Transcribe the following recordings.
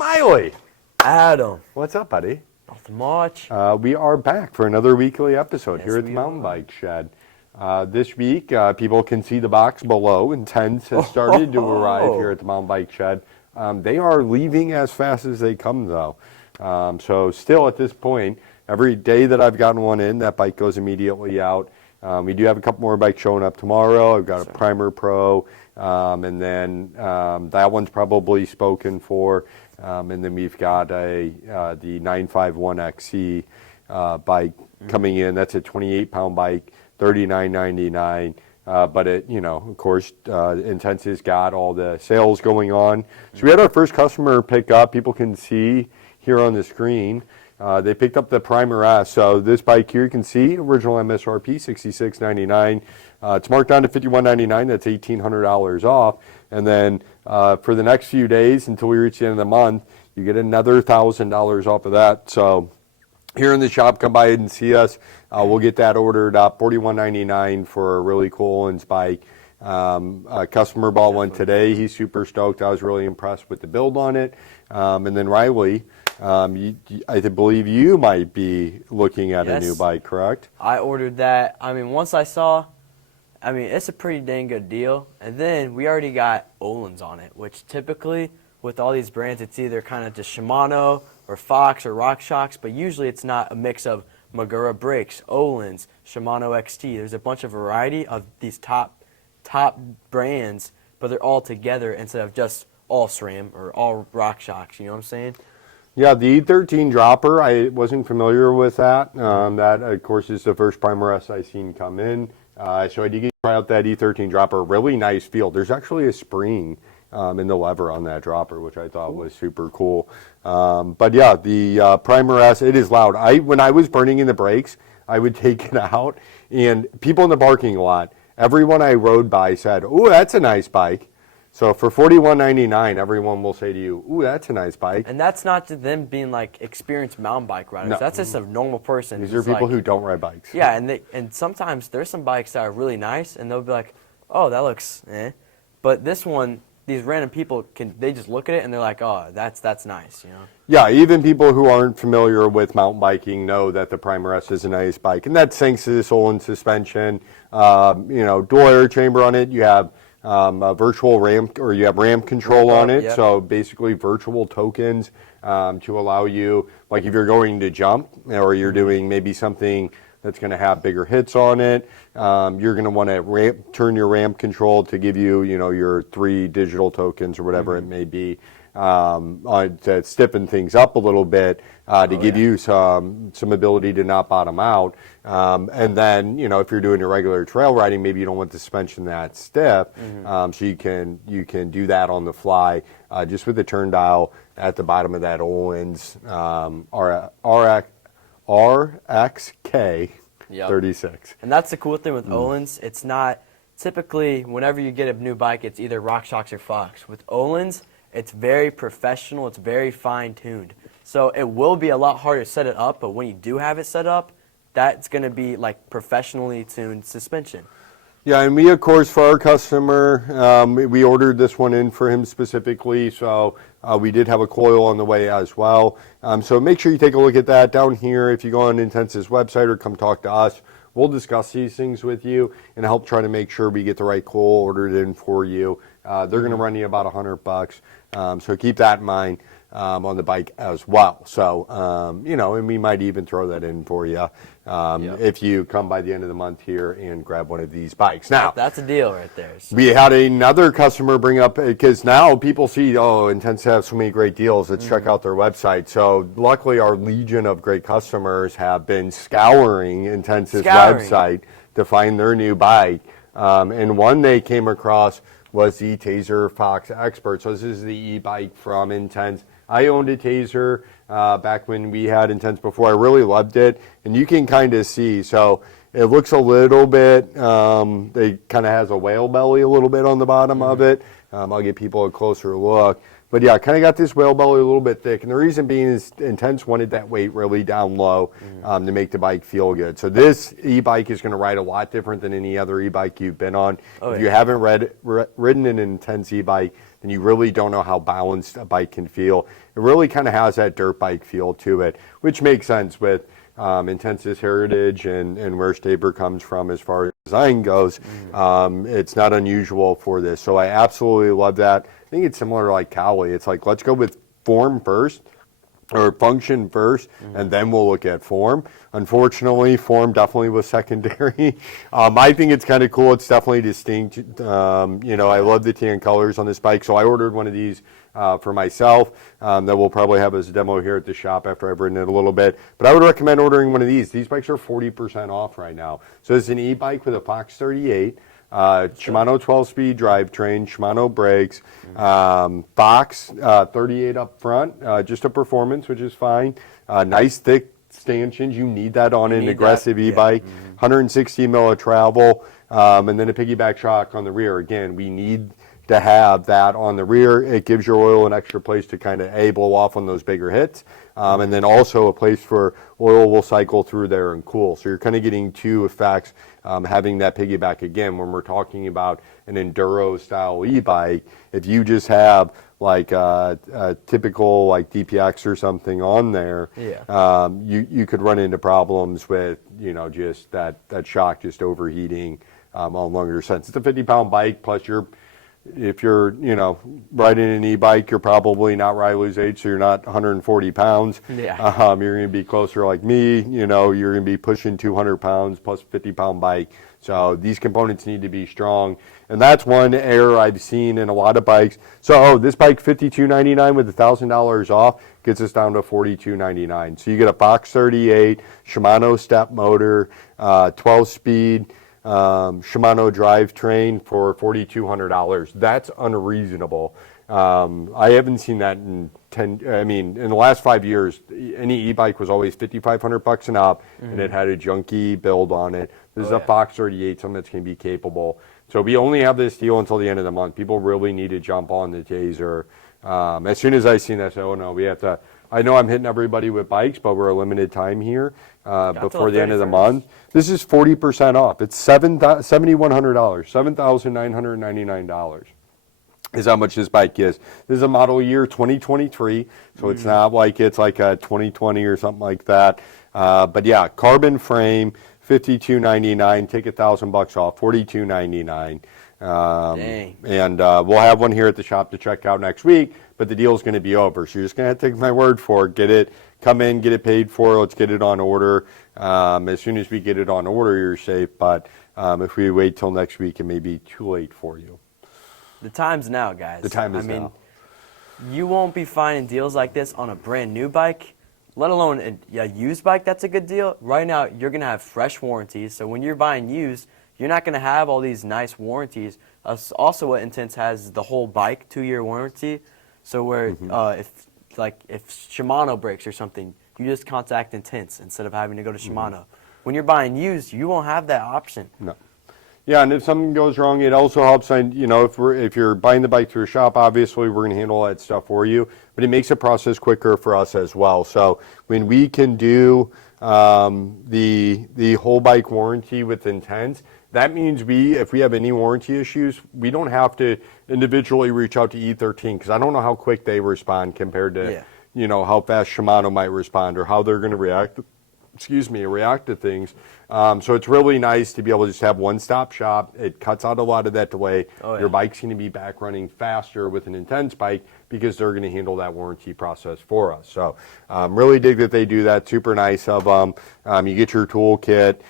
Smiley. Adam. What's up, buddy? Nothing much. We are back for another weekly episode here at the Mountain Bike Shed. This week, people can see the box below, and tents has started to arrive here at the Mountain Bike Shed. They are leaving as fast as they come, though. So still at this point, every day that I've gotten one in, that bike goes immediately out. We do have a couple more bikes showing up tomorrow. I've got a Primer Pro, and then that one's probably spoken for. And then we've got the 951XC bike coming in. That's a 28-pound bike, $39.99. But it, of course, Intense has got all the sales going on. So we had our first customer pick up. People can see here on the screen. They picked up the Primer S. So this bike here, you can see original MSRP $66.99. It's marked down to $51.99. That's $1,800 off. And then for the next few days until we reach the end of the month, you get another $1,000 off of that. So here in the shop, come by and see us. We'll get that ordered up. $41.99 for a really cool Owens bike. A customer bought one today. He's super stoked. I was really impressed with the build on it. And then Riley, I believe you might be looking at a new bike, correct? I ordered that. Once I saw, it's a pretty dang good deal. And then we already got Öhlins on it, which typically with all these brands, it's either kind of just Shimano or Fox or RockShox, but usually it's not a mix of Magura brakes, Öhlins, Shimano XT. There's a bunch of variety of these top brands, but they're all together instead of just all SRAM or all RockShox. You know what I'm saying? Yeah, the E13 dropper, I wasn't familiar with that. That, of course, is the first Primer S I've seen come in. So I did get to try out that E13 dropper. Really nice feel. There's actually a spring in the lever on that dropper, which I thought was super cool. But yeah, the Primer S, it is loud. When I was burning in the brakes, I would take it out, and people in the parking lot, everyone I rode by said, "Ooh, that's a nice bike." So for $41.99, everyone will say to you, "Ooh, that's a nice bike." And that's not to them being like experienced mountain bike riders. No. That's just a normal person. These are people who don't ride bikes. Yeah, and sometimes there's some bikes that are really nice, and they'll be like, "Oh, that looks eh," but this one, these random people they just look at it and they're like, "Oh, that's nice," Yeah, even people who aren't familiar with mountain biking know that the Primer S is a nice bike, and that's thanks to this Öhlins suspension. Dual air chamber on it. You have a virtual ramp, or you have ramp control on it. Yep. So basically virtual tokens to allow you, like if you're going to jump or you're doing maybe something that's going to have bigger hits on it, you're going to want to turn your ramp control to give you, your 3 digital tokens or whatever it may be, to stiffen things up a little bit, to give you some ability to not bottom out. And then, if you're doing your regular trail riding, maybe you don't want the suspension that stiff, so you can do that on the fly, just with the turn dial at the bottom of that Öhlins RXK 36. And that's the cool thing with Öhlins. It's not typically whenever you get a new bike, it's either RockShox or Fox. With Öhlins, it's very professional. It's very fine-tuned. So it will be a lot harder to set it up, but when you do have it set up, that's going to be like professionally tuned suspension. Yeah, and we, of course, for our customer, we ordered this one in for him specifically, so we did have a coil on the way as well. So make sure you take a look at that down here. If you go on Intense's website or come talk to us, we'll discuss these things with you and help try to make sure we get the right coil ordered in for you. They're going to run you about $100, so keep that in mind on the bike as well. So, and we might even throw that in for you if you come by the end of the month here and grab one of these bikes. Now, that's a deal right there. So. We had another customer bring up, because now people see, Intense have so many great deals. Let's check out their website. So luckily our legion of great customers have been scouring Intense's website to find their new bike. And one they came across was the Tazer Fox Expert. So this is the e-bike from Intense. I owned a Tazer back when we had Intense before. I really loved it, and you can kind of see. So it looks a little bit, it kind of has a whale belly a little bit on the bottom of it. I'll give people a closer look. But yeah, kind of got this whale belly a little bit thick, and the reason being is Intense wanted that weight really down low to make the bike feel good. So this e-bike is going to ride a lot different than any other e-bike you've been on. If you haven't ridden an Intense e-bike, and you really don't know how balanced a bike can feel. It really kind of has that dirt bike feel to it, which makes sense with Intense's heritage and where Staber comes from as far as design goes. It's not unusual for this. So I absolutely love that. I think it's similar to like Cowley. It's like, let's go with form first, or function first, and then we'll look at form. Unfortunately, form definitely was secondary. I think it's kind of cool. It's definitely distinct. I love the tan colors on this bike, so I ordered one of these for myself that we'll probably have as a demo here at the shop after I've ridden it a little bit. But I would recommend ordering one of these. These bikes are 40% off right now. So it's an e-bike with a Fox 38. Shimano 12-speed drivetrain, Shimano brakes, Fox 38 up front, just a performance, which is fine. Nice thick stanchions, you need that on an aggressive e-bike. 160 mil of travel, and then a piggyback shock on the rear. Again, we need to have that on the rear. It gives your oil an extra place to kind of blow off on those bigger hits, and then also a place for oil will cycle through there and cool. So you're kind of getting two effects. Having that piggyback again when we're talking about an enduro style e-bike. If you just have like a typical like DPX or something on there, you could run into problems with just that shock just overheating on longer sense. It's a 50-pound bike plus if you're riding an e-bike, you're probably not Riley's age, so you're not 140 pounds. You're going to be closer like me. You're going to be pushing 200 pounds plus 50-pound bike. So these components need to be strong, and that's one error I've seen in a lot of bikes. So this bike, $52.99 with $1,000 off, gets us down to $42.99. So you get a Fox 38, Shimano step motor, 12-speed. Shimano drivetrain for $4,200. That's unreasonable. I haven't seen that in in the last 5 years, any e-bike was always $5,500 and up, and it had a junky build on it. This is a Fox 38, something that's going to be capable. So we only have this deal until the end of the month. People really need to jump on the Tazer. As soon as I seen that, I said, oh no, we have to. I know I'm hitting everybody with bikes, but we're a limited time here before the end of the month. This is 40% off. It's $7,100, $7,999 is how much this bike is. This is a model year 2023, so it's not like it's like a 2020 or something like that. But yeah, carbon frame, $52.99. Take $1,000 off, $42.99. And we'll have one here at the shop to check out next week, but the deal's going to be over. So you're just going to have to take my word for it. Get it, come in, get it paid for. Let's get it on order. As soon as we get it on order, you're safe. But if we wait till next week, it may be too late for you. The time's now, guys. The time is now. You won't be finding deals like this on a brand new bike, let alone a used bike. That's a good deal. Right now, you're going to have fresh warranties. So when you're buying used, you're not going to have all these nice warranties. Also, what Intense has is the whole bike 2-year warranty. So where if Shimano breaks or something, you just contact Intense instead of having to go to Shimano. When you're buying used, you won't have that option. No. Yeah, and if something goes wrong, it also helps. If you're buying the bike through a shop, obviously we're going to handle that stuff for you. But it makes the process quicker for us as well. So when we can do the whole bike warranty with Intense, that means if we have any warranty issues, we don't have to individually reach out to E13 because I don't know how quick they respond compared to how fast Shimano might respond or how they're going to react to things. So it's really nice to be able to just have one-stop shop. It cuts out a lot of that delay. Your bike's going to be back running faster with an Intense bike because they're going to handle that warranty process for us. So really dig that they do that. Super nice of them. You get your toolkit.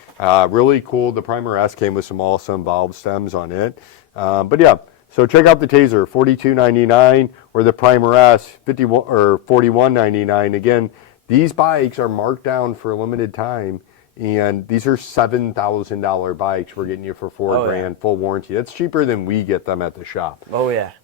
Really cool. The Primer S came with some awesome valve stems on it. But yeah, so check out the Tazer, $42.99, or the Primer S, $41.99. Again, these bikes are marked down for a limited time, and these are $7,000 bikes we're getting you for $4,000 full warranty. That's cheaper than we get them at the shop.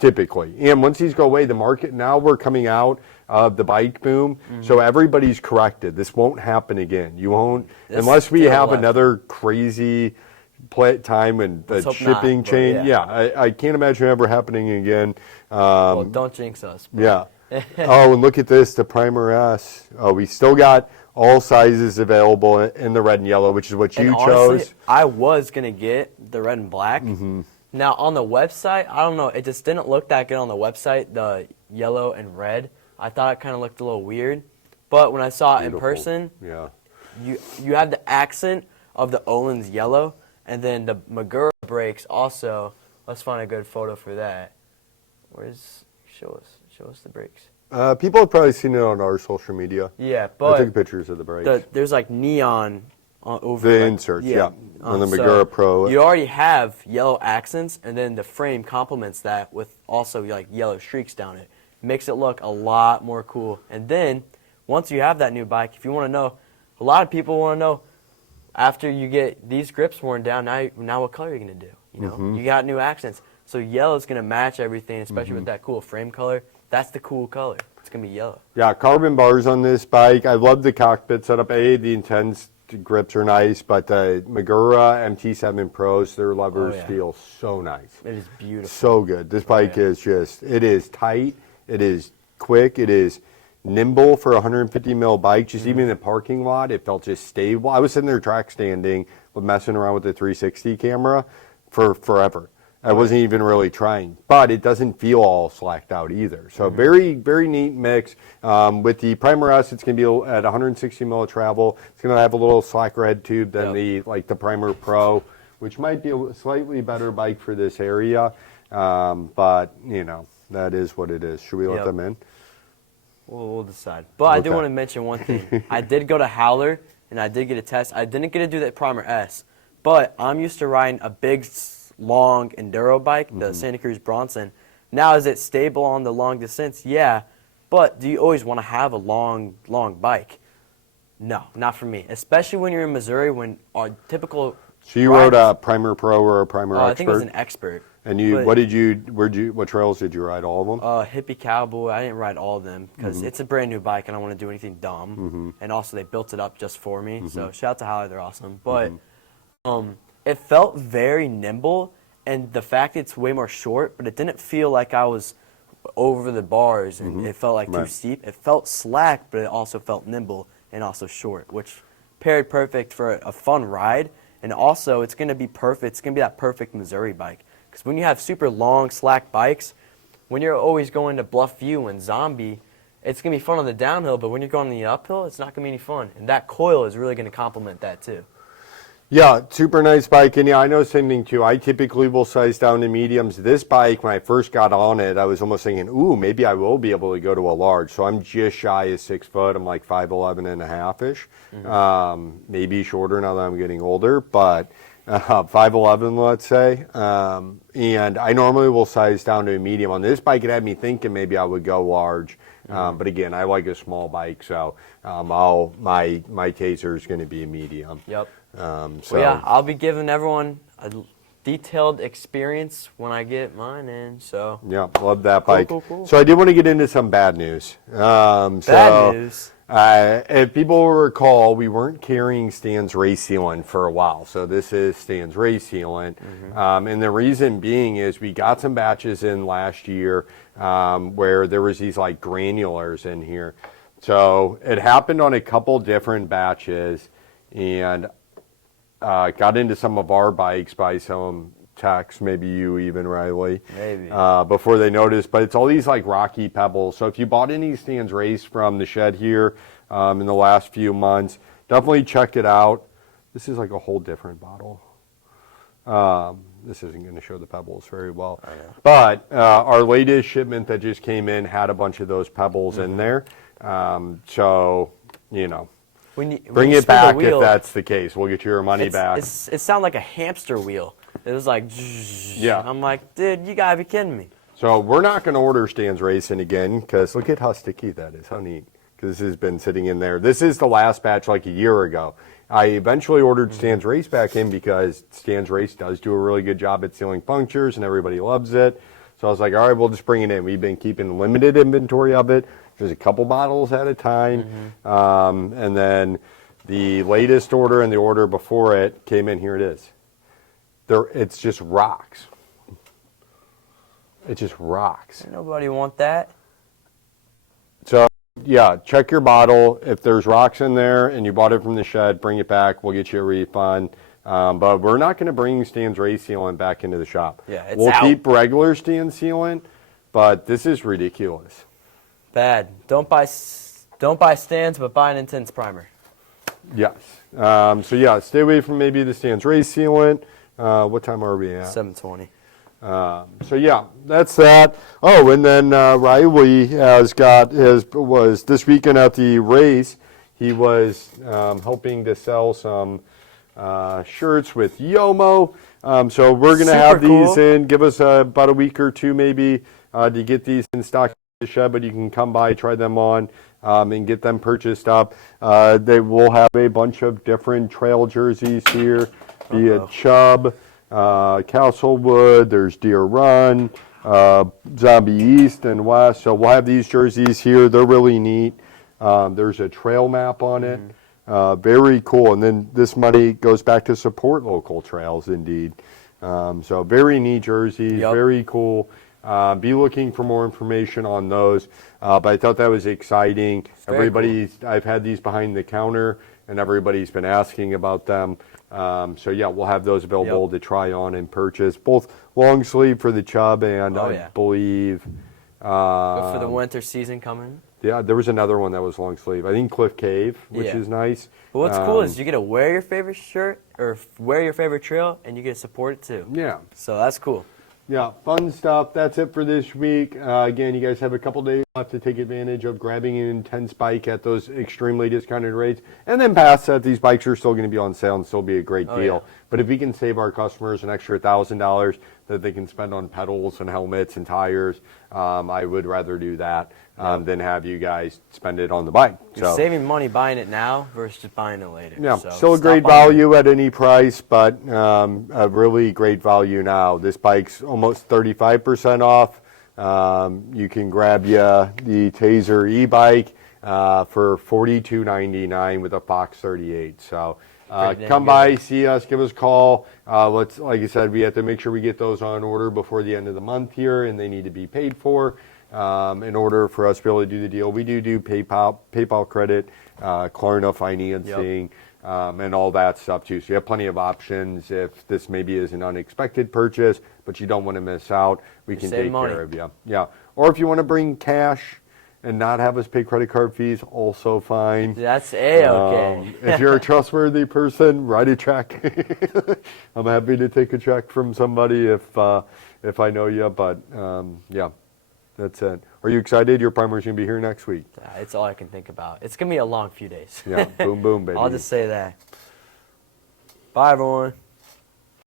Typically. And once these go away, the market, now we're coming out of the bike boom, so everybody's corrected. This won't happen again. You won't, unless we have another crazy time and the shipping chain. I can't imagine it ever happening again. Well, don't jinx us. Yeah. Oh, and look at this, the Primer S. Oh, we still got all sizes available in the red and yellow, which is what you chose. I was going to get the red and black. Now, on the website, I don't know. It just didn't look that good on the website, the yellow and red. I thought it kind of looked a little weird. But when I saw it in person, Yeah. you have the accent of the Olin's yellow, and then the Magura brakes also. Let's find a good photo for that. Show us the brakes. People have probably seen it on our social media. Yeah, I but took pictures of the brakes. there's like neon over The like, inserts, yeah. On the so Magura Pro. You already have yellow accents, and then the frame complements that with also like yellow streaks down it. Makes it look a lot more cool. And then once you have that new bike, if you want to know, a lot of people want to know after you get these grips worn down, now what color are you going to do? You know, you got new accents. So yellow is going to match everything, especially with that cool frame color. That's the cool color. It's going to be yellow. Yeah, carbon bars on this bike. I love the cockpit setup. The intense grips are nice, but the Magura MT7 Pros, their levers feel so nice. It is beautiful. So good. This bike is just, it is tight, it is quick, it is nimble for a 150 mil bike. Just even in the parking lot, it felt just stable. I was sitting there track standing, messing around with the 360 camera for forever. I wasn't even really trying, but it doesn't feel all slacked out either. So very, very neat mix. With the Primer S, it's going to be at 160 mil of travel. It's going to have a little slacker head tube than the Primer Pro, which might be a slightly better bike for this area. But you know, that is what it is. Should we let them in? We'll decide. But I do want to mention one thing. I did go to Howler and I did get a test. I didn't get to do that Primer S, but I'm used to riding a big, long enduro bike, the Santa Cruz Bronson. Now, is it stable on the long distance? Yeah, but do you always want to have a long bike? No, not for me. Especially when you're in Missouri, when our typical. So you rode a Primer Pro or a Primer Expert? I think it was an Expert. And what trails did you ride? All of them? Hippie Cowboy. I didn't ride all of them because it's a brand new bike and I don't want to do anything dumb. And also they built it up just for me. So shout out to Howler, they're awesome. But it felt very nimble, and the fact it's way more short, but it didn't feel like I was over the bars and it felt like too steep. It felt slack, but it also felt nimble and also short, which paired perfect for a fun ride. And also, it's going to be perfect. It's going to be that perfect Missouri bike. Because when you have super long, slack bikes, when you're always going to Bluff View and Zombie, it's going to be fun on the downhill, but when you're going on the uphill, it's not going to be any fun. And that coil is really going to complement that, too. Yeah, super nice bike. And yeah, I know the same thing too. I typically will size down to mediums. This bike, when I first got on it, I was almost thinking, ooh, maybe I will be able to go to a large. So I'm just shy of 6 foot. I'm like 5'11" and a half-ish. Maybe shorter now that I'm getting older, but 5'11", let's say. And I normally will size down to a medium. On this bike, it had me thinking maybe I would go large. But again, I like a small bike, so my Tazer is going to be a medium. Yep. So well, yeah, I'll be giving everyone a detailed experience when I get mine in. So yeah, love that bike. Cool. So I did want to get into some bad news. Bad news. If people will recall, we weren't carrying Stan's race sealant for a while. So this is Stan's race sealant. And the reason being is we got some batches in last year where there was these like granulars in here. So it happened on a couple different batches and got into some of our bikes by some techs, maybe you even, Riley. Maybe. Before they noticed, but it's all these like rocky pebbles. So if you bought any Stan's Race from the shed here in the last few months, definitely check it out. This is like a whole different bottle. This isn't going to show the pebbles very well. But our latest shipment that just came in had a bunch of those pebbles in there. So, you know. Bring it back if that's the case. We'll get your money back. It sounded like a hamster wheel. It was like, yeah. I'm like, dude, you gotta be kidding me. So we're not going to order Stan's Racing again because look at how sticky that is. How neat. Because this has been sitting in there. This is the last batch like a year ago. I eventually ordered Stan's Race back in because Stan's Race does do a really good job at sealing punctures and everybody loves it. So I was like, all right, we'll just bring it in. We've been keeping limited inventory of it. There's a couple bottles at a time. And then the latest order and the order before it came in. Here it is. It's just rocks. It just rocks. Nobody want that. So, yeah, check your bottle. If there's rocks in there and you bought it from the shed, bring it back. We'll get you a refund. But we're not going to bring Stan's race sealant back into the shop. Yeah, it's we'll out. keep regular Stan sealant, but this is ridiculous. Bad. Don't buy Stans, but buy an Intense primer. Yes. So yeah, stay away from maybe the Stan's race sealant. What time are we at? 720. So yeah, that's that. Oh, and then Riley was this weekend at the race. He was helping to sell some shirts with Yomo. So we're gonna have cool. these in. Give us about a week or two maybe to get these in stock at the shed, but you can come by, try them on, and get them purchased up. They will have a bunch of different trail jerseys here, be it Chubb, Castlewood, there's Deer Run, Zombie East and West. So we'll have these jerseys here. They're really neat. There's a trail map on it. Very cool. And then this money goes back to support local trails, indeed. So very neat jerseys, very cool. Be looking for more information on those. But I thought that was exciting. I've had these behind the counter, and everybody's been asking about them. So yeah, we'll have those available to try on and purchase, both long sleeve for the Chubb and I believe. But for the winter season coming. Yeah, there was another one that was long sleeve. I think Cliff Cave, which is nice. But what's cool is you get to wear your favorite shirt or wear your favorite trail, and you get to support it too. Yeah. So that's cool. Yeah, fun stuff. That's it for this week. Again, you guys have a couple days left to take advantage of grabbing an Intense bike at those extremely discounted rates. And then past that, these bikes are still going to be on sale and still be a great deal. Yeah. But if we can save our customers an extra $1,000 that they can spend on pedals and helmets and tires, I would rather do that than have you guys spend it on the bike. You're saving money buying it now versus just buying it later. Yeah, so still a great value at any price, but a really great value now. This bike's almost 35% off. You can grab the Tazer e-bike for $42.99 with a Fox 38. So come by, see us, give us a call. Like I said, we have to make sure we get those on order before the end of the month here, and they need to be paid for in order for us to be able to do the deal. We do PayPal credit, Klarna financing, and all that stuff too. So you have plenty of options if this maybe is an unexpected purchase, but you don't want to miss out. We can take care of you. Yeah. Or if you want to bring cash and not have us pay credit card fees, also fine. That's A-okay. If you're a trustworthy person, write a check. I'm happy to take a check from somebody if I know you, but yeah, that's it. Are you excited? Your primer's going to be here next week. It's all I can think about. It's going to be a long few days. Yeah, boom, boom, baby. I'll just say that. Bye, everyone.